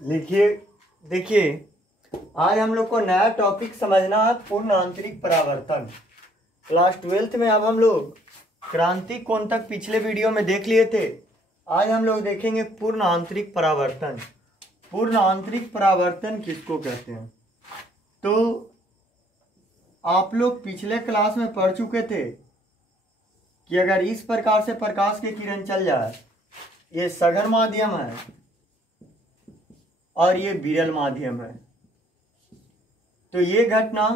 लिखिए, देखिए आज हम लोग को नया टॉपिक समझना है, पूर्ण आंतरिक परावर्तन। क्लास 12th में अब हम लोग क्रांति कोण तक पिछले वीडियो में देख लिए थे। आज हम लोग देखेंगे पूर्ण आंतरिक परावर्तन। पूर्ण आंतरिक परावर्तन किसको कहते हैं? तो आप लोग पिछले क्लास में पढ़ चुके थे कि अगर इस प्रकार से प्रकाश की किरण चल जाए, ये सघन माध्यम है और ये विरल माध्यम है, तो ये घटना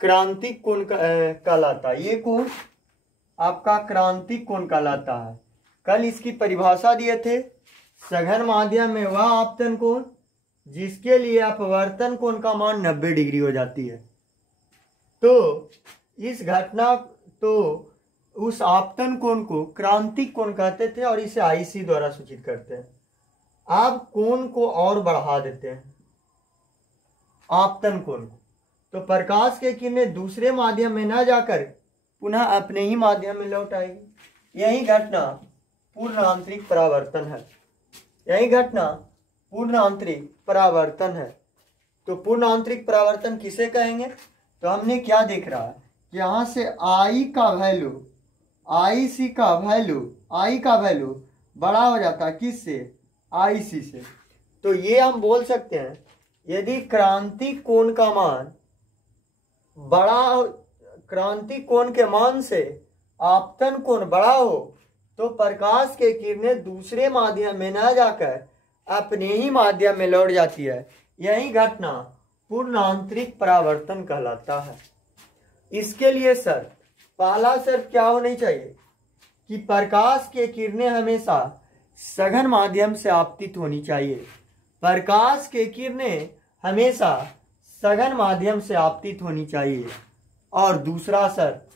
क्रांतिक कोण कहलाता है। ये कोण आपका क्रांतिक कोण कहलाता है। कल इसकी परिभाषा दिए थे, सघन माध्यम में वह आपतन कोण जिसके लिए अपवर्तन कोण का मान 90 डिग्री हो जाती है। तो इस घटना, तो उस आपतन कोण को क्रांतिक कोण कहते थे और इसे आईसी द्वारा सूचित करते हैं। आप कोण को और बढ़ा देते हैं, आपतन कोण को, तो प्रकाश के किरणें दूसरे माध्यम में न जाकर पुनः अपने ही माध्यम में लौट आएगी। यही घटना पूर्ण आंतरिक परावर्तन है। यही घटना पूर्ण आंतरिक परावर्तन है। तो पूर्ण आंतरिक परावर्तन किसे कहेंगे? तो हमने क्या देख रहा है, यहाँ से आई का वैल्यू, आई सी का वैल्यू, आई का वैल्यू बड़ा हो जाता है किससे? आई सी से। तो ये हम बोल सकते हैं, यदि क्रांति कोण का मान बड़ा, क्रांति कोण के मान से आपतन कोण बड़ा हो तो प्रकाश के किरणें दूसरे माध्यम में न जाकर अपने ही माध्यम में लौट जाती है। यही घटना पूर्ण आंतरिक परावर्तन कहलाता है। इसके लिए शर्त, पहला शर्त क्या होनी चाहिए कि प्रकाश के किरणें हमेशा सघन माध्यम से आपतित होनी चाहिए। प्रकाश के किरणें हमेशा सघन माध्यम से आपतित होनी चाहिए। और दूसरा शर्त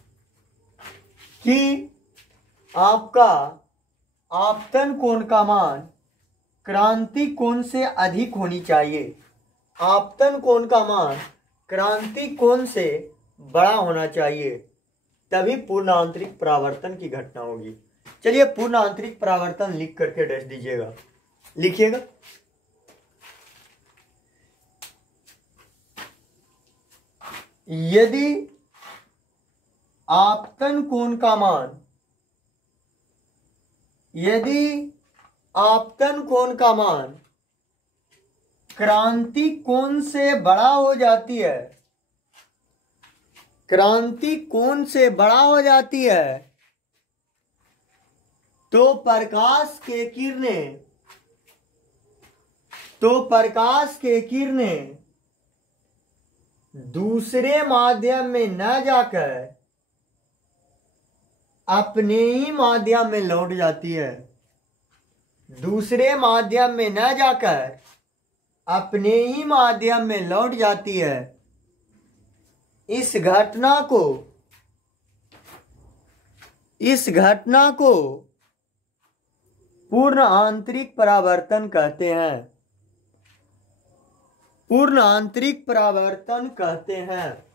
कि आपका आपतन कोण का मान क्रांति कोण से अधिक होनी चाहिए। आपतन कोण का मान क्रांति कोण से बड़ा होना चाहिए, तभी पूर्ण आंतरिक परावर्तन की घटना होगी। चलिए पूर्ण आंतरिक परावर्तन लिख करके डैश दीजिएगा, लिखिएगा। यदि आपतन कोण का मान, यदि आपतन कोण का मान क्रांति कोण से बड़ा हो जाती है, क्रांति कोण से बड़ा हो जाती है, तो प्रकाश के किरणें, तो प्रकाश के किरणें दूसरे माध्यम में न जाकर अपने ही माध्यम में लौट जाती है। दूसरे माध्यम में न जाकर अपने ही माध्यम में लौट जाती है। इस घटना को, इस घटना को पूर्ण आंतरिक परावर्तन कहते हैं। पूर्ण आंतरिक परावर्तन कहते हैं।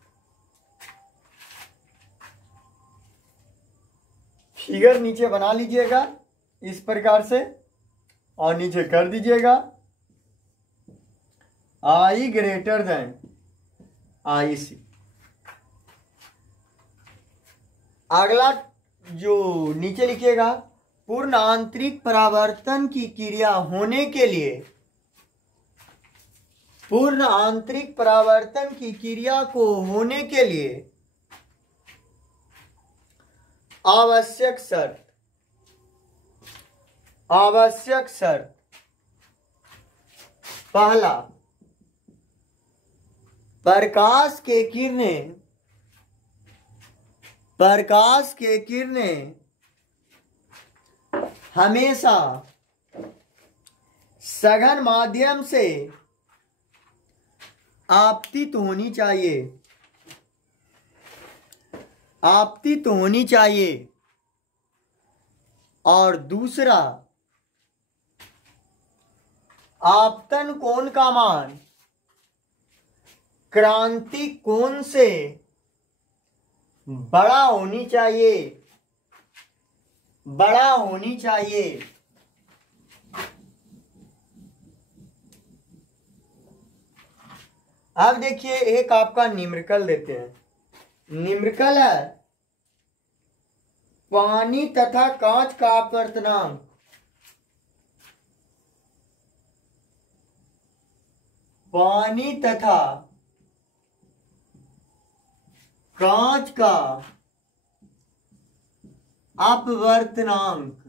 फिगर नीचे बना लीजिएगा इस प्रकार से और नीचे कर दीजिएगा आई ग्रेटर देन आई सी। अगला जो नीचे लिखिएगा, पूर्ण आंतरिक परावर्तन की क्रिया होने के लिए, पूर्ण आंतरिक परावर्तन की क्रिया को होने के लिए आवश्यक शर्त, आवश्यक शर्त, पहला, प्रकाश के किरणें, प्रकाश के किरणें हमेशा सघन माध्यम से आपतित होनी चाहिए, आपतित होनी चाहिए। और दूसरा, आपतन कोण का मान क्रांति कोण से बड़ा होनी चाहिए, बड़ा होनी चाहिए। अब देखिए एक आपका न्यूमेरिकल देते हैं। न्यूमेरिकल है पानी तथा कांच का अपवर्तनांक। पानी तथा कांच का अपवर्तनांक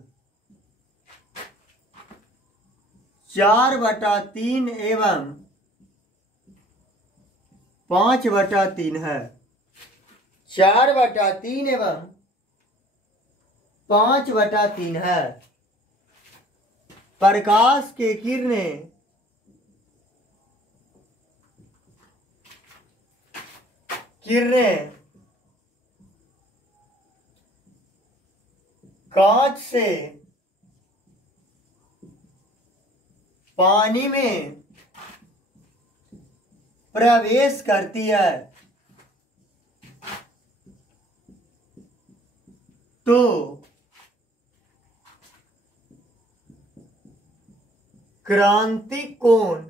4/3 एवं 5/3 है। 4/3 एवं 5/3 है। प्रकाश के किरणें कांच से पानी में प्रवेश करती है तो क्रांतिक कोण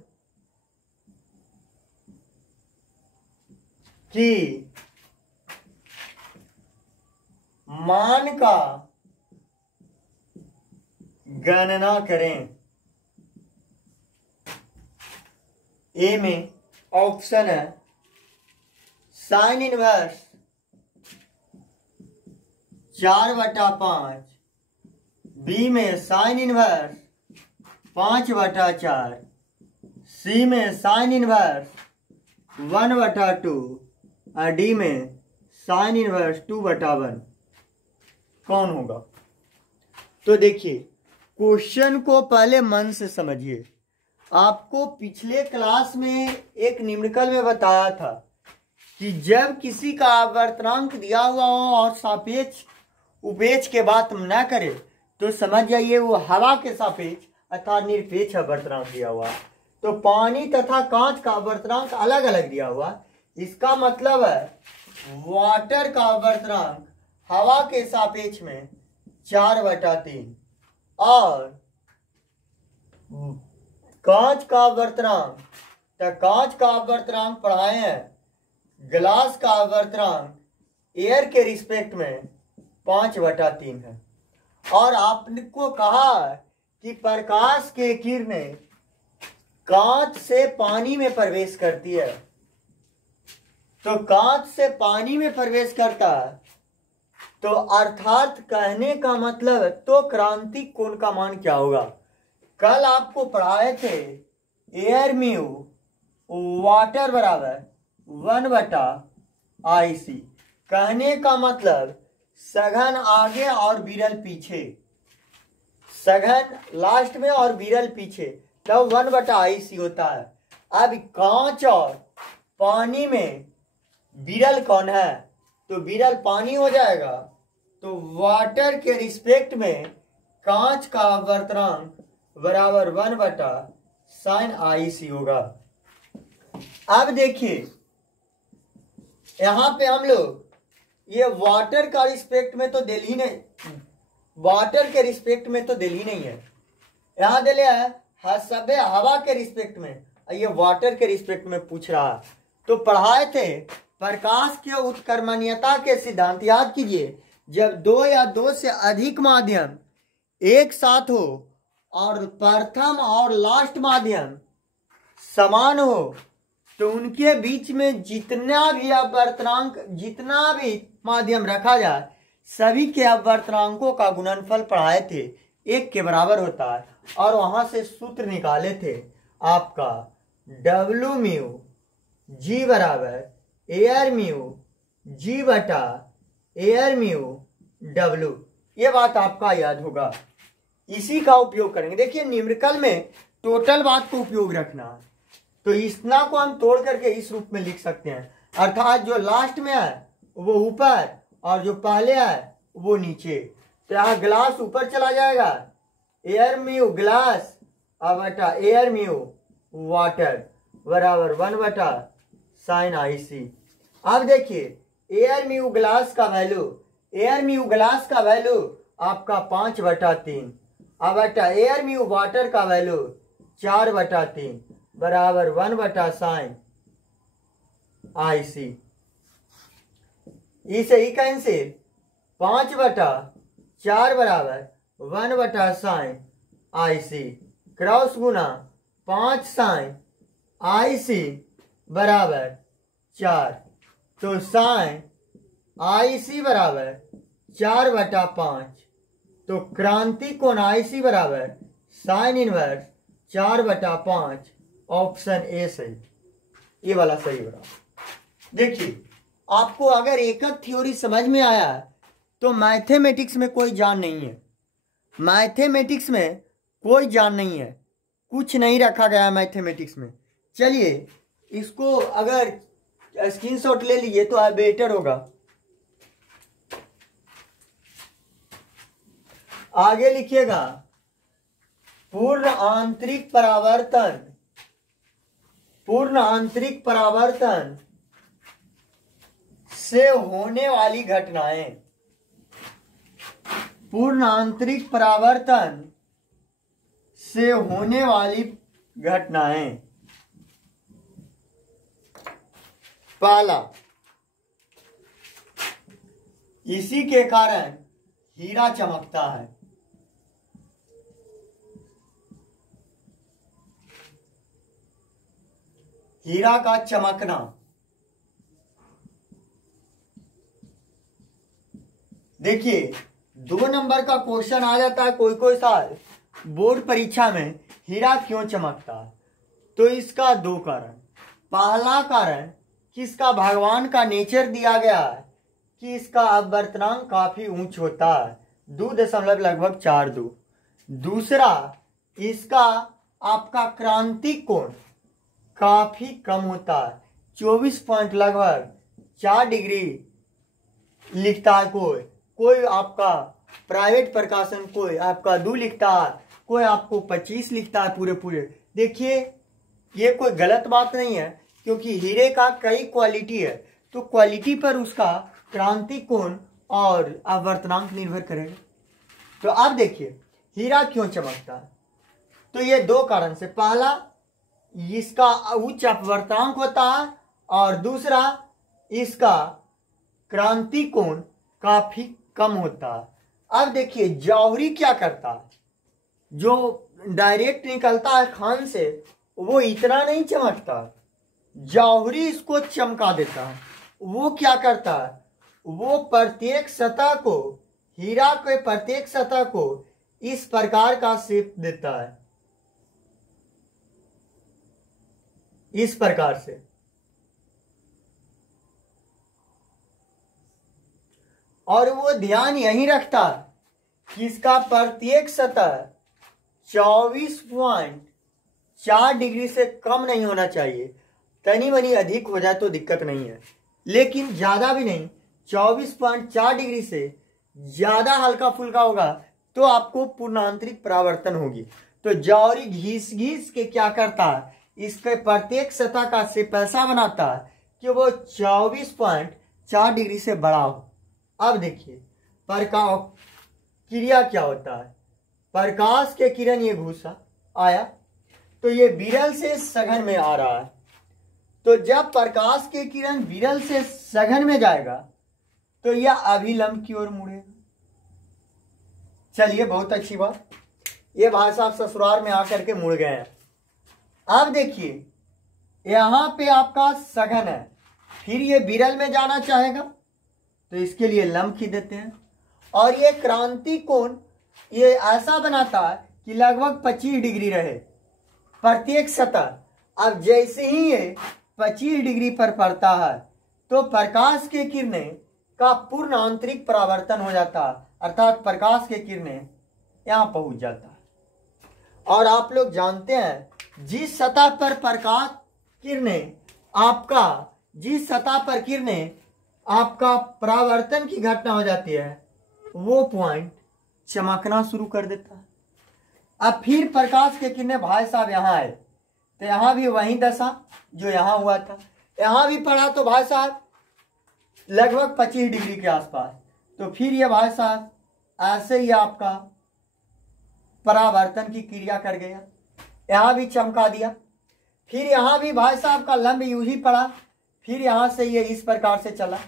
की मान का गणना करें। ए में ऑप्शन है साइन इनवर्स 4/5, बी में साइन इनवर्स 5/4, सी में साइन इनवर्स 1/2 और डी में साइन इनवर्स 2/1। कौन होगा? तो देखिए क्वेश्चन को पहले मन से समझिए। आपको पिछले क्लास में एक न्यूमेरिकल में बताया था कि जब किसी का अपवर्तनांक दिया हुआ हो और सापेक्ष उपेक्ष के बात न करे तो समझ जाइए वो हवा के सापेक्ष अर्थात निरपेक्ष अपवर्तनांक दिया हुआ। तो पानी तथा कांच का अपवर्तनांक अलग अलग दिया हुआ। इसका मतलब है वाटर का अपवर्तनांक हवा के सापेक्ष में 4/3 और कांच का अपवर्तनांक, तो कांच का अपवर्तनांक पढ़ाए हैं ग्लास का अपवर्तनांक एयर के रिस्पेक्ट में 5/3 है। और आपको कहा कि प्रकाश के किरणें कांच से पानी में प्रवेश करती है, तो कांच से पानी में प्रवेश करता है तो अर्थात कहने का मतलब तो क्रांतिक कोण का मान क्या होगा? कल आपको पढ़ाए थे एयर म्यू वाटर बराबर 1/IC। कहने का मतलब सघन आगे और विरल पीछे, सघन लास्ट में और विरल पीछे, तब 1/IC होता है। अब कांच और पानी में विरल कौन है? तो विरल पानी हो जाएगा। तो वाटर के रिस्पेक्ट में कांच का अपवर्तनांक बराबर 1/sin/IC होगा। अब देखिए यहां पे हम लोग ये वाटर का रिस्पेक्ट में तो दिल ही नहीं, वाटर के रिस्पेक्ट में तो दिल ही नहीं है, यहां दिले है सभे हवा के रिस्पेक्ट में, ये वाटर के रिस्पेक्ट में पूछ रहा। तो पढ़ाए थे प्रकाश के उत्कर्मणीयता के सिद्धांत, याद कीजिए जब 2 या 2 से अधिक माध्यम एक साथ हो और प्रथम और लास्ट माध्यम समान हो तो उनके बीच में जितना भी अपवर्तनांक, जितना भी माध्यम रखा जाए सभी के अपवर्तनांकों का गुणनफल पढ़ाए थे 1 के बराबर होता है। और वहां से सूत्र निकाले थे आपका W म्यू जी बराबर एयर म्यू जी बटा एयर म्यू W। ये बात आपका याद होगा, इसी का उपयोग करेंगे। देखिए न्यूमेरिकल में टोटल बात को उपयोग रखना है, तो इतना को हम तोड़ करके इस रूप में लिख सकते हैं, अर्थात जो लास्ट में है वो ऊपर और जो पहले है वो नीचे। तो यहाँ ग्लास ऊपर चला जाएगा, एयर म्यू ग्लास बटा एयर म्यू वाटर बराबर 1/sin/IC। अब देखिए एयर म्यू ग्लास का वैल्यू, एयर म्यू ग्लास का वैल्यू आपका 5/3 बटा एयर म्यू वाटर का वैल्यू 4/3 बराबर 1/sin IC। इस इकाइन से 5/4 बराबर 1/sin IC क्रॉस गुना 5 sin IC बराबर 4। तो sin IC बराबर 4/5। तो क्रांति कोण IC बराबर साइन इनवर्स 4/5। ऑप्शन ए सही, ये वाला सही बराबर। देखिए, आपको अगर एकक थ्योरी समझ में आया तो मैथमेटिक्स में कोई जान नहीं है। मैथमेटिक्स में कोई जान नहीं है, कुछ नहीं रखा गया मैथमेटिक्स में। चलिए, इसको अगर स्क्रीनशॉट ले लीजिए तो बेटर होगा। आगे लिखिएगा, पूर्ण आंतरिक परावर्तन, पूर्ण आंतरिक परावर्तन से होने वाली घटनाएं, पूर्ण आंतरिक परावर्तन से होने वाली घटनाएं। पहला, इसी के कारण हीरा चमकता है। हीरा का चमकना। देखिए, 2 नंबर का क्वेश्चन आ जाता है कोई कोई साल बोर्ड परीक्षा में, हीरा क्यों चमकता है? तो इसका 2 कारण। पहला कारण कि इसका भगवान का नेचर दिया गया है कि इसका अपवर्तनांक काफी ऊंच होता है, 2.42। दूसरा, इसका आपका क्रांतिक कोण काफी कम होता है, 24 पॉइंट लगभग 4 डिग्री लिखता है। कोई आपका प्राइवेट प्रकाशन कोई आपका 2 लिखता है, कोई आपको 25 लिखता है पूरे। देखिए, ये कोई गलत बात नहीं है, क्योंकि हीरे का कई क्वालिटी है, तो क्वालिटी पर उसका क्रांतिक कोण और अपवर्तनांक निर्भर करेगा। तो अब देखिए, हीरा क्यों चमकता है? तो ये 2 कारण से। पहला, इसका उच्च अपवर्तनांक होता है, और दूसरा, इसका क्रांतिक कोण काफी कम होता है। अब देखिए, जौहरी क्या करता है? जो डायरेक्ट निकलता है खान से, वो इतना नहीं चमकता, जौहरी इसको चमका देता है। वो क्या करता है? वो प्रत्येक सतह को, हीरा के प्रत्येक सतह को इस प्रकार का शेप देता है, इस प्रकार से। और वो ध्यान यही रखता है कि इसका प्रत्येक सतह 24.4 डिग्री से कम नहीं होना चाहिए। तनी मनी अधिक हो जाए तो दिक्कत नहीं है, लेकिन ज्यादा भी नहीं। 24.4 डिग्री से ज्यादा हल्का फुल्का होगा तो आपको पूर्णांतरिक परावर्तन होगी। तो जौहरी घिस घिस के क्या करता है? इसके प्रत्येक सतह का शेप ऐसा बनाता है कि वो 24.4 डिग्री से बड़ा हो। अब देखिए, क्रिया क्या होता है? प्रकाश के किरण ये घुसा आया, तो ये विरल से सघन में आ रहा है। तो जब प्रकाश के किरण विरल से सघन में जाएगा तो यह अभिलंब की ओर मुड़ेगा। चलिए, बहुत अच्छी बात, ये भाई साहब ससुराल में आकर के मुड़ गए हैं। अब देखिए, यहां पे आपका सघन है, फिर ये विरल में जाना चाहेगा तो इसके लिए लंब खींच देते हैं। और ये क्रांतिक कोण ये ऐसा बनाता है कि लगभग 25 डिग्री रहे प्रत्येक सतह। अब जैसे ही ये 25 डिग्री पर पड़ता है तो प्रकाश के किरणें का पूर्ण आंतरिक परावर्तन हो जाता है, अर्थात प्रकाश के किरणें यहां पहुंच जाता है। और आप लोग जानते हैं, जिस सतह पर प्रकाश किरणें आपका, जिस सतह पर किरणें आपका परावर्तन की घटना हो जाती है, वो पॉइंट चमकना शुरू कर देता है। अब फिर प्रकाश के किरणें भाई साहब यहाँ आए तो यहाँ भी वही दशा जो यहाँ हुआ था, यहाँ भी पड़ा तो भाई साहब लगभग 25 डिग्री के आसपास। तो फिर ये भाई साहब ऐसे ही आपका परावर्तन की क्रिया कर गया, यहाँ भी चमका दिया। फिर यहाँ भी भाई साहब का लंब यूं ही पड़ा, फिर यहाँ से ये इस प्रकार से चला,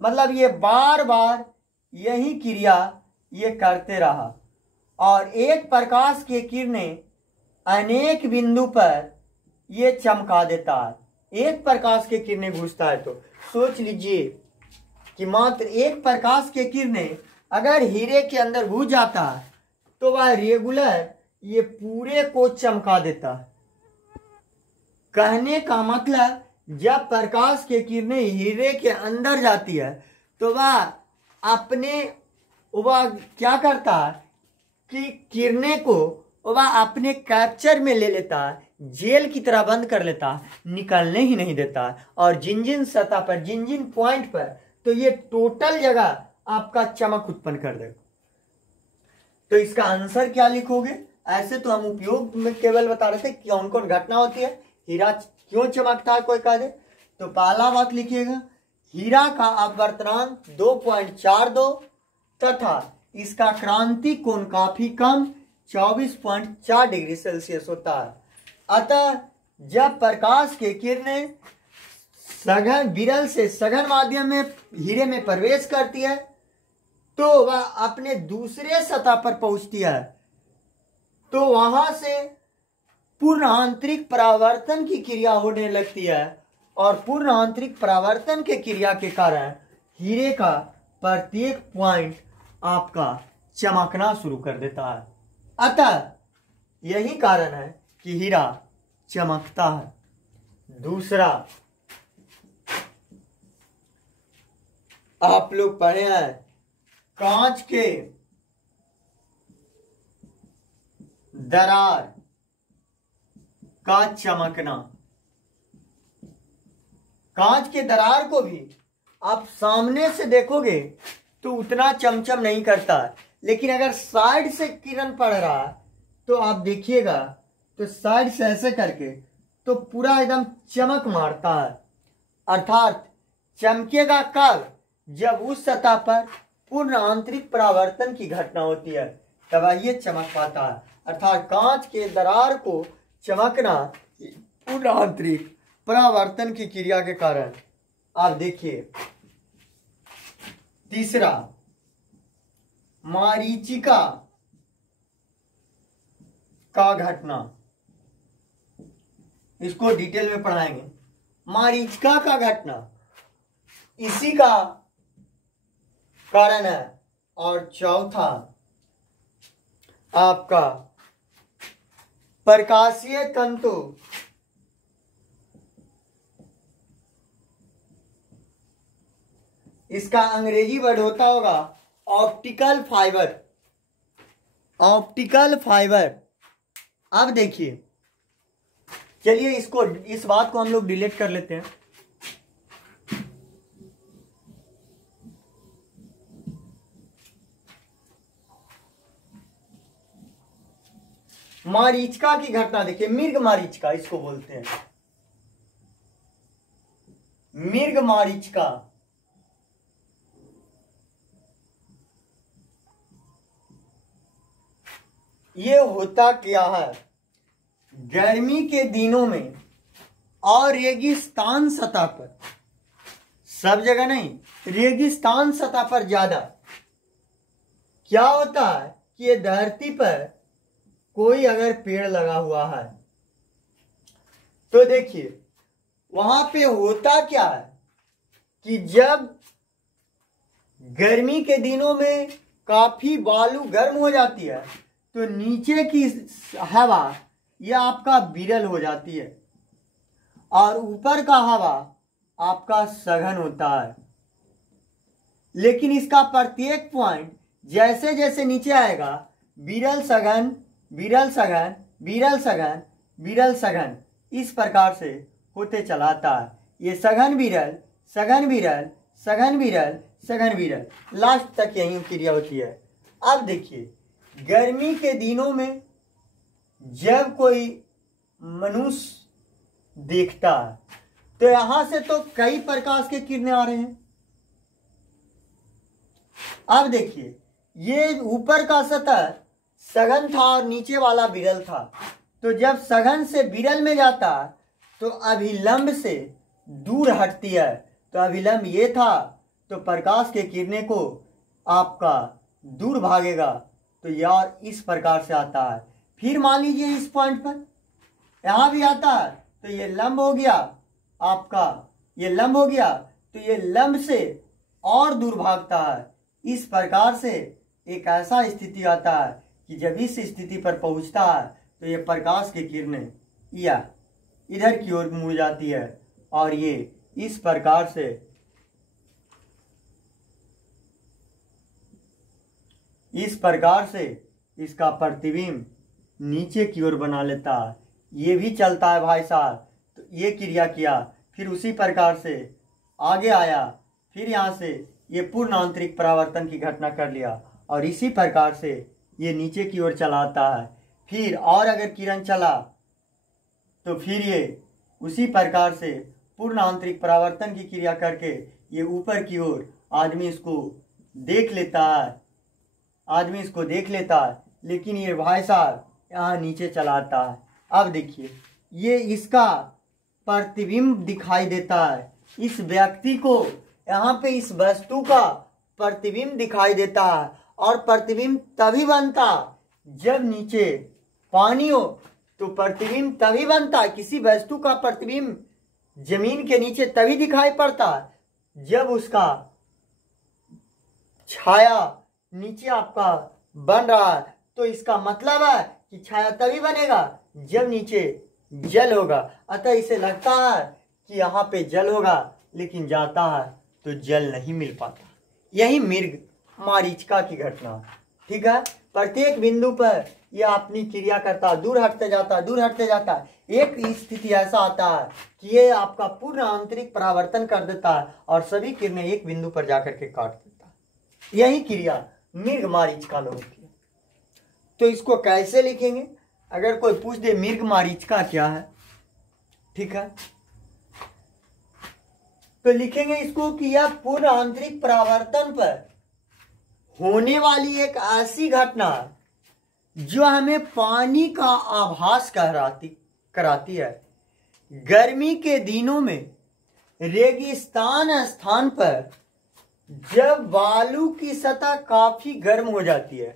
मतलब ये बार बार यही क्रिया ये करते रहा और एक प्रकाश की किरणें अनेक बिंदु पर ये चमका देता है। एक प्रकाश की किरणें घुसता है तो सोच लीजिए कि मात्र एक प्रकाश की किरणें अगर हीरे के अंदर घुस जाता है तो वह रेगुलर ये पूरे को चमका देता है। कहने का मतलब जब प्रकाश की किरणें हीरे के अंदर जाती है तो वह क्या करता है कि किरणें को वह अपने कैप्चर में ले लेता है, जेल की तरह बंद कर लेता है, निकलने ही नहीं देता है। और जिन जिन सतह पर, जिन जिन पॉइंट पर, तो ये टोटल जगह आपका चमक उत्पन्न कर देगा। तो इसका आंसर क्या लिखोगे? ऐसे तो हम उपयोग में केवल बता रहे थे कौन कौन घटना होती है, हीरा क्यों चमकता है, कोई कह दे तो पहला बात लिखिएगा, हीरा का अपवर्तनांक 2.42 तथा इसका क्रांति कोण काफी कम 24.4 डिग्री सेल्सियस होता है। अतः जब प्रकाश की किरणें सघन विरल से सघन माध्यम में हीरे में प्रवेश करती है तो वह अपने दूसरे सतह पर पहुंचती है तो वहां से पूर्ण आंतरिक परावर्तन की क्रिया होने लगती है और पूर्ण आंतरिक परावर्तन के क्रिया के कारण हीरे का प्रत्येक पॉइंट आपका चमकना शुरू कर देता है। अतः यही कारण है कि हीरा चमकता है। दूसरा, आप लोग पढ़े हैं कांच के दरार का चमकना। कांच के दरार को भी आप सामने से देखोगे तो उतना चमचम नहीं करता, लेकिन अगर साइड से किरण पड़ रहा है तो आप देखिएगा तो साइड से ऐसे करके तो पूरा एकदम चमक मारता है। अर्थात चमकेगा कब? जब उस सतह पर पूर्ण आंतरिक परावर्तन की घटना होती है तब ये चमक पाता है। अर्थात कांच के दरार को चमकना पूर्ण आंतरिक परावर्तन की क्रिया के कारण। आप देखिए तीसरा, मरीचिका का घटना, इसको डिटेल में पढ़ाएंगे। मरीचिका का घटना इसी का कारण है। और चौथा आपका प्रकाशीय तंतु, इसका अंग्रेजी वर्ड होता होगा ऑप्टिकल फाइबर। Optical fibre. अब देखिए, चलिए इस बात को हम लोग डिलीट कर लेते हैं। मरीचिका की घटना देखिए, मृग मरीचिका इसको बोलते हैं। मृग मरीचिका ये होता क्या है? गर्मी के दिनों में और रेगिस्तान सतह पर, सब जगह नहीं, रेगिस्तान सतह पर ज्यादा क्या होता है कि ये धरती पर कोई अगर पेड़ लगा हुआ है तो देखिए वहां पे होता क्या है कि जब गर्मी के दिनों में काफी बालू गर्म हो जाती है तो नीचे की हवा यह आपका विरल हो जाती है और ऊपर का हवा आपका सघन होता है। लेकिन इसका प्रत्येक पॉइंट जैसे जैसे नीचे आएगा विरल सघन, विरल सघन, विरल सघन, विरल सघन, इस प्रकार से होते चलाता है। ये सघन विरल, सघन विरल, सघन विरल, सघन विरल, लास्ट तक यही क्रिया होती है। अब देखिए गर्मी के दिनों में जब कोई मनुष्य देखता है तो यहां से तो कई प्रकाश के किरणें आ रहे हैं। अब देखिए ये ऊपर का सतह सघन था और नीचे वाला विरल था, तो जब सघन से विरल में जाता तो अभिलंब से दूर हटती है। तो अविलंब ये था, तो प्रकाश के किरणें को आपका दूर भागेगा, तो यार इस प्रकार से आता है। फिर मान लीजिए इस पॉइंट पर यहाँ भी आता है, तो ये लंब हो गया आपका, ये लंब हो गया, तो ये लंब से और दूर भागता है। इस प्रकार से एक ऐसा स्थिति आता है कि जब इस स्थिति पर पहुंचता है तो ये प्रकाश की किरणें या इधर की ओर मुड़ जाती है और ये इस प्रकार से इसका प्रतिबिंब नीचे की ओर बना लेता है। ये भी चलता है भाई साहब। तो ये क्रिया किया, फिर उसी प्रकार से आगे आया, फिर यहाँ से ये पूर्ण आंतरिक परावर्तन की घटना कर लिया और इसी प्रकार से ये नीचे की ओर चलाता है। फिर और अगर किरण चला तो फिर ये उसी प्रकार से पूर्ण आंतरिक परावर्तन की क्रिया करके ये ऊपर की ओर आदमी इसको देख लेता है, लेकिन ये भाई साहब यहाँ नीचे चलाता है। अब देखिए ये इसका प्रतिबिंब दिखाई देता है, इस व्यक्ति को यहाँ पे इस वस्तु का प्रतिबिंब दिखाई देता है। और प्रतिबिंब तभी बनता जब नीचे पानी हो, तो प्रतिबिंब तभी बनता। किसी वस्तु का प्रतिबिंब जमीन के नीचे तभी दिखाई पड़ता जब उसका छाया नीचे आपका बन रहा है। तो इसका मतलब है कि छाया तभी बनेगा जब नीचे जल होगा। अतः इसे लगता है कि यहाँ पे जल होगा, लेकिन जाता है तो जल नहीं मिल पाता। यही मृग मारीचिका की घटना, ठीक है। प्रत्येक बिंदु पर यह अपनी क्रिया करता, दूर हटते जाता है। एक स्थिति ऐसा आता है कि ये आपका पूर्ण आंतरिक परावर्तन कर देता है और सभी किरणें एक बिंदु पर जाकर के काट देता है। यही क्रिया मृग मारीचिका में होती है। तो इसको कैसे लिखेंगे? अगर कोई पूछ दे मृग मारीचिका क्या है, ठीक है, तो लिखेंगे इसको कि यह पूर्ण आंतरिक परावर्तन पर होने वाली एक ऐसी घटना जो हमें पानी का आभास कराती है। गर्मी के दिनों में रेगिस्तान स्थान पर जब बालू की सतह काफी गर्म हो जाती है,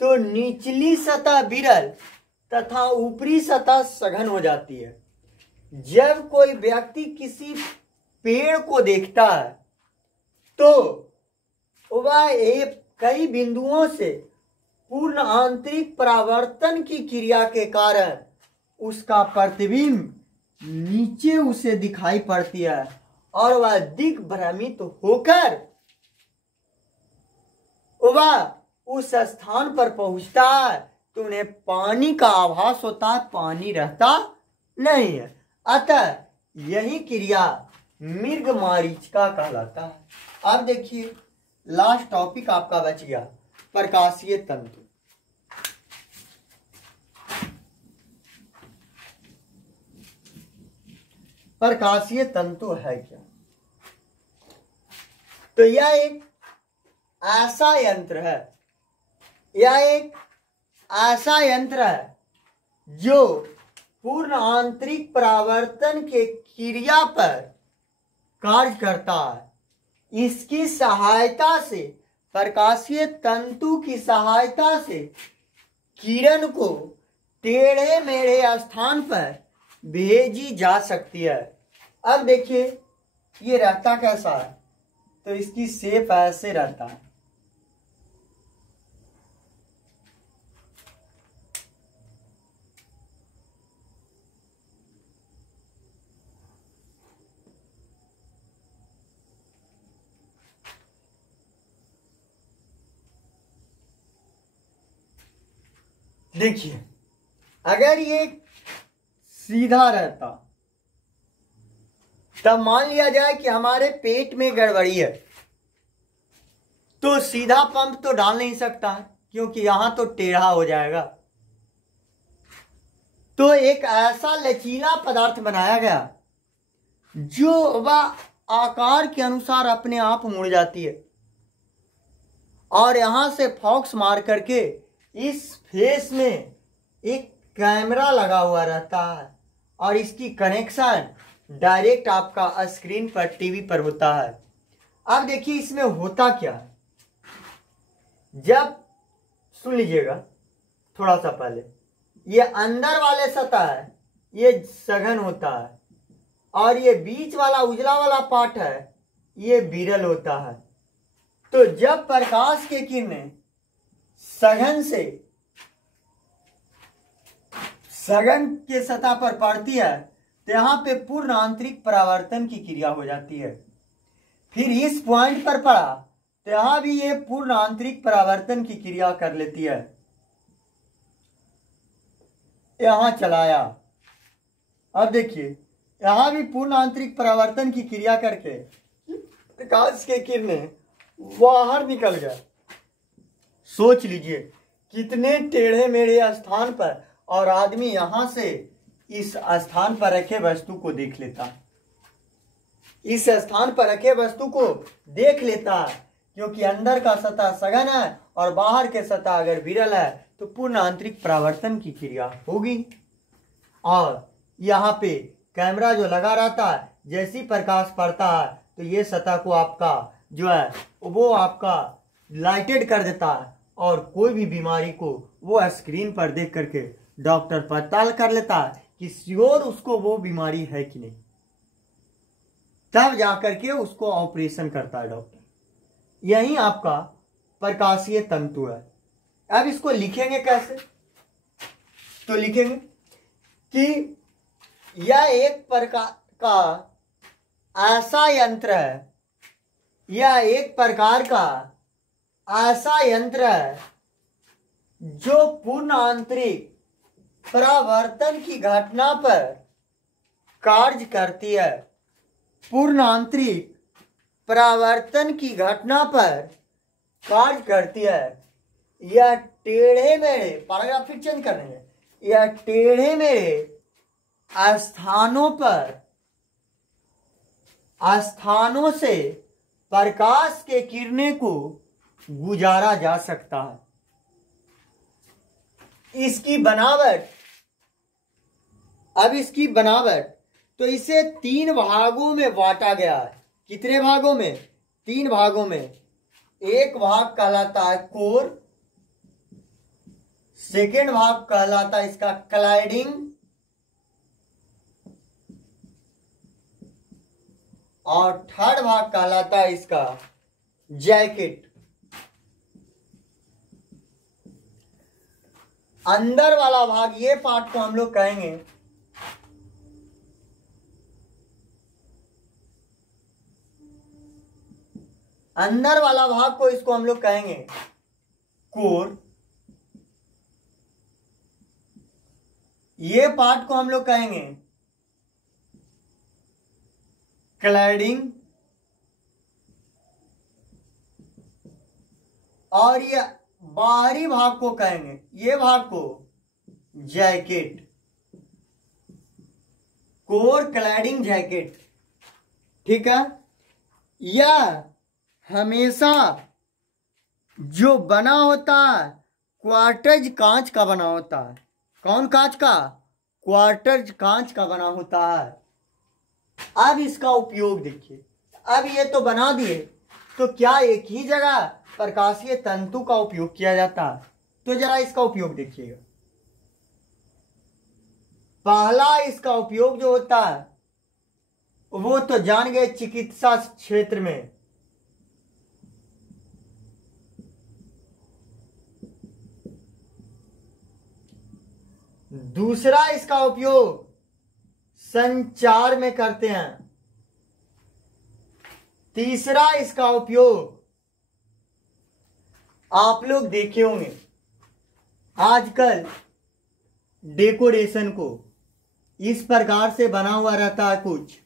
तो निचली सतह विरल तथा ऊपरी सतह सघन हो जाती है। जब कोई व्यक्ति किसी पेड़ को देखता है तो वह कई बिंदुओं से पूर्ण आंतरिक परावर्तन की क्रिया के कारण उसका प्रतिबिंब नीचे उसे दिखाई पड़ती है और वह दिग्भ्रमित होकर वह उस स्थान पर पहुंचता है तो उन्हें पानी का आभास होता है, पानी रहता नहीं है। अतः यही क्रिया मृग मारीचिका कहलाता है। अब देखिए लास्ट टॉपिक आपका बच गया, प्रकाशीय तंतु। प्रकाशीय तंतु है क्या? तो यह एक ऐसा यंत्र है जो पूर्ण आंतरिक परावर्तन के क्रिया पर कार्य करता है। इसकी सहायता से, प्रकाशीय तंतु की सहायता से किरण को टेढ़े मेढ़े स्थान पर भेजी जा सकती है। अब देखिए ये रहता कैसा है, तो इसकी शेप ऐसे रहता है। देखिए अगर ये सीधा रहता तब मान लिया जाए कि हमारे पेट में गड़बड़ी है, तो सीधा पंप तो डाल नहीं सकता है क्योंकि यहां तो टेढ़ा हो जाएगा। तो एक ऐसा लचीला पदार्थ बनाया गया जो वह आकार के अनुसार अपने आप मुड़ जाती है और यहां से फॉक्स मार करके इस फेस में एक कैमरा लगा हुआ रहता है और इसकी कनेक्शन डायरेक्ट आपका स्क्रीन पर, टीवी पर होता है। अब देखिए इसमें होता क्या है। जब सुन लीजिएगा थोड़ा सा पहले, ये अंदर वाले सतह है, ये सघन होता है, और ये बीच वाला उजला वाला पार्ट है, ये विरल होता है। तो जब प्रकाश की किरणें सघन के सतह पर पड़ती है तो यहां पे पूर्ण आंतरिक परावर्तन की क्रिया हो जाती है। फिर इस पॉइंट पर पड़ा तो यहां भी ये पूर्ण आंतरिक परावर्तन की क्रिया कर लेती है। यहां चलाया, अब देखिए यहां भी पूर्ण आंतरिक परावर्तन की क्रिया करके प्रकाश के किरणें बाहर निकल गए। सोच लीजिए कितने टेढ़े मेढ़े स्थान पर, और आदमी यहां से इस स्थान पर रखे वस्तु को देख लेता है, इस स्थान पर रखे वस्तु को देख लेता है, क्योंकि अंदर का सतह सघन है और बाहर के सतह अगर विरल है तो पूर्ण आंतरिक परावर्तन की क्रिया होगी। और यहाँ पे कैमरा जो लगा रहता है, जैसी प्रकाश पड़ता है तो ये सतह को आपका जो है वो आपका लाइटेड कर देता है, और कोई भी बीमारी को वो स्क्रीन पर देख करके डॉक्टर पड़ताल कर लेता है कि श्योर उसको वो बीमारी है कि नहीं, तब जाकर के उसको ऑपरेशन करता है डॉक्टर। यही आपका प्रकाशीय तंतु है। अब इसको लिखेंगे कैसे? तो लिखेंगे कि यह एक प्रकार का ऐसा यंत्र है, यह एक प्रकार का ऐसा यंत्र है जो पूर्ण आंतरिक परावर्तन की घटना पर कार्य करती है। पूर्ण आंतरिक परावर्तन की घटना पर कार्य करती है। यह टेढ़े मेढ़े, पैराग्राफ फिर चेंज कर रहे हैं, यह टेढ़े मेढ़े स्थानों से प्रकाश के किरणें को गुजारा जा सकता है। इसकी बनावट, अब इसकी बनावट, तो इसे 3 भागों में बांटा गया है। कितने भागों में? 3 भागों में। एक भाग कहलाता है कोर, सेकेंड भाग कहलाता है इसका क्लाइडिंग, और थर्ड भाग कहलाता है इसका जैकेट। अंदर वाला भाग, ये पार्ट को हम लोग कहेंगे अंदर वाला भाग को, इसको हम लोग कहेंगे कोर। ये पार्ट को हम लोग कहेंगे क्लैडिंग, और ये बाहरी भाग को कहेंगे, ये भाग को जैकेट। Core, cladding, jacket. ठीक है। यह हमेशा जो बना होता है क्वार्टज कांच का बना होता है। कौन कांच का? क्वार्टज कांच का बना होता है। अब इसका उपयोग देखिए, अब ये तो बना दिए, तो क्या एक ही जगह प्रकाशीय तंतु का उपयोग किया जाता है? तो जरा इसका उपयोग देखिएगा। पहला इसका उपयोग जो होता है वो तो जान गए चिकित्सा क्षेत्र में। दूसरा इसका उपयोग संचार में करते हैं। तीसरा इसका उपयोग आप लोग देखे होंगे आजकल डेकोरेशन को इस प्रकार से बना हुआ रहता है कुछ,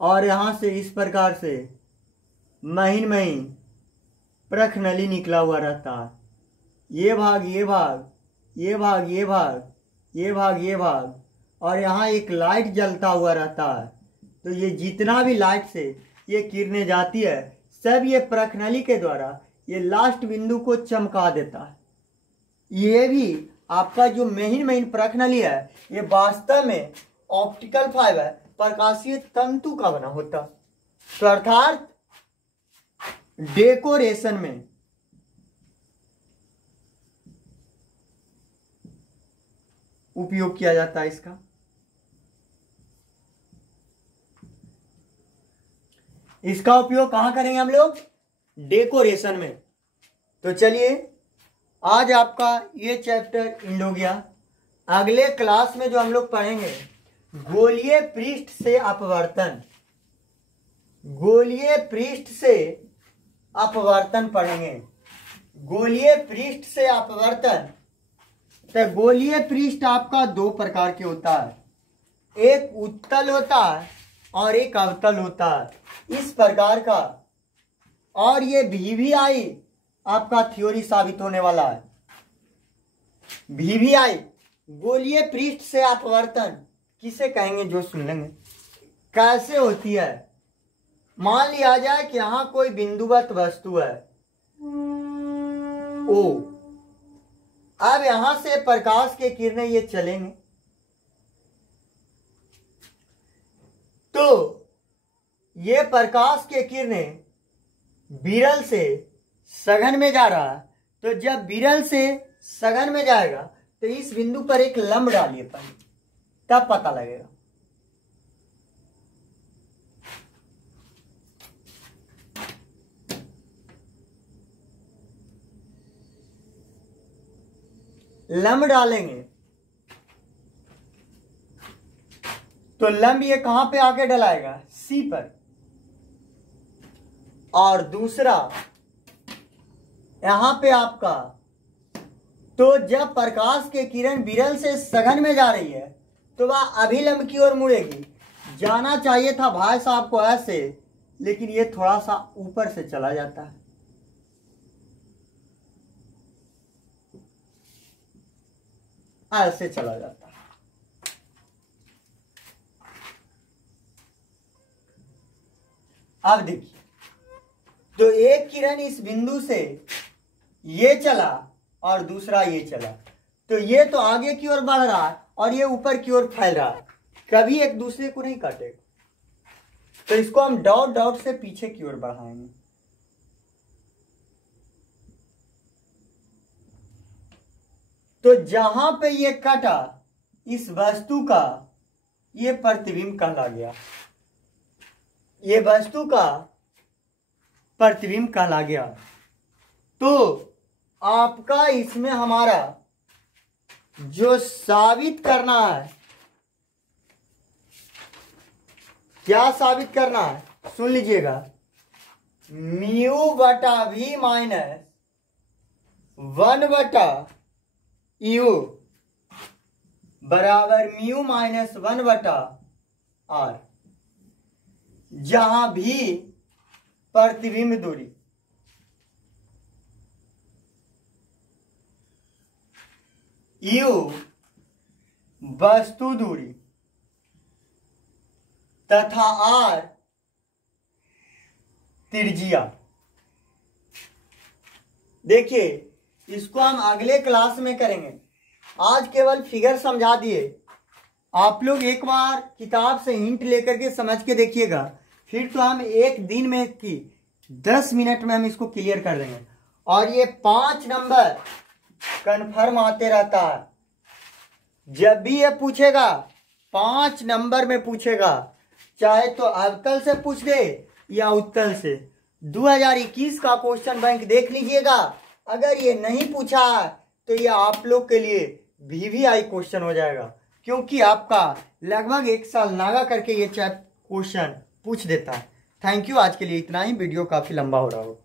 और यहां से इस प्रकार से महीन महीन प्रख नली निकला हुआ रहता है। ये भाग, ये भाग, ये भाग, ये भाग, ये भाग, ये भाग, और यहाँ एक लाइट जलता हुआ रहता है। तो ये जितना भी लाइट से ये किरणें जाती है सब ये प्रख नली के द्वारा ये लास्ट बिंदु को चमका देता है। ये भी आपका जो मेन प्रश्नली है ये वास्तव में ऑप्टिकल फाइबर प्रकाशीय तंतु का बना होता। तो अर्थात डेकोरेशन में उपयोग किया जाता है इसका। इसका उपयोग कहां करेंगे हम लोग? डेकोरेशन में। तो चलिए आज आपका ये चैप्टर एंड हो गया। अगले क्लास में जो हम लोग पढ़ेंगे गोलीय पृष्ठ से अपवर्तन, गोलीय पृष्ठ से अपवर्तन पढ़ेंगे। गोलीय पृष्ठ से अपवर्तन, तो गोलीय पृष्ठ आपका दो प्रकार के होता है, एक उत्तल होता है और एक अवतल होता है इस प्रकार का। और ये VVI आपका थ्योरी साबित होने वाला है। VVI गोलीय पृष्ठ से अपवर्तन किसे कहेंगे जो सुन लेंगे। कैसे होती है? मान लिया जाए कि यहां कोई बिंदुवत वस्तु है O, अब यहां से प्रकाश के किरणें ये चलेंगे तो ये प्रकाश के किरणें विरल से सघन में जा रहा है। तो जब विरल से सघन में जाएगा तो इस बिंदु पर एक लंब डालिए पहले, तब पता लगेगा। लंब डालेंगे तो लंब ये कहां पे आके डलाएगा? C पर। और दूसरा यहां पे आपका, तो जब प्रकाश के किरण विरल से सघन में जा रही है तो वह अभिलंब की ओर मुड़ेगी। जाना चाहिए था भाई साहब को ऐसे, लेकिन ये थोड़ा सा ऊपर से चला जाता है। ऐसे चला जाता है। अब देखिए, तो एक किरण इस बिंदु से ये चला और दूसरा ये चला, तो ये तो आगे की ओर बढ़ रहा है और ये ऊपर की ओर फैल रहा है, कभी एक दूसरे को नहीं काटेगा। तो इसको हम डॉट डॉट से पीछे की ओर बढ़ाएंगे। तो जहां पे ये कटा इस वस्तु का ये प्रतिबिंब कहला गया, ये वस्तु का प्रतिबिंब कहला गया। तो आपका इसमें हमारा जो साबित करना है, क्या साबित करना है सुन लीजिएगा। μ/v माइनस 1/u बराबर μ माइनस 1/r, जहां भी प्रतिबिंब दूरी u वस्तु दूरी तथा r त्रिज्या। देखिए इसको हम अगले क्लास में करेंगे, आज केवल फिगर समझा दिए। आप लोग एक बार किताब से हिंट लेकर के समझ के देखिएगा, फिर तो हम एक दिन में की 10 मिनट में हम इसको क्लियर कर देंगे। और ये 5 नंबर कन्फर्म आते रहता है। जब भी ये पूछेगा 5 नंबर में पूछेगा, चाहे तो अवतल से पूछ दे या उत्तल से। 2021 का क्वेश्चन बैंक देख लीजिएगा, अगर ये नहीं पूछा तो ये आप लोग के लिए VVI क्वेश्चन हो जाएगा, क्योंकि आपका लगभग 1 साल नागा करके ये क्वेश्चन पूछ देता है। थैंक यू, आज के लिए इतना ही। वीडियो काफी लंबा हो रहा हो।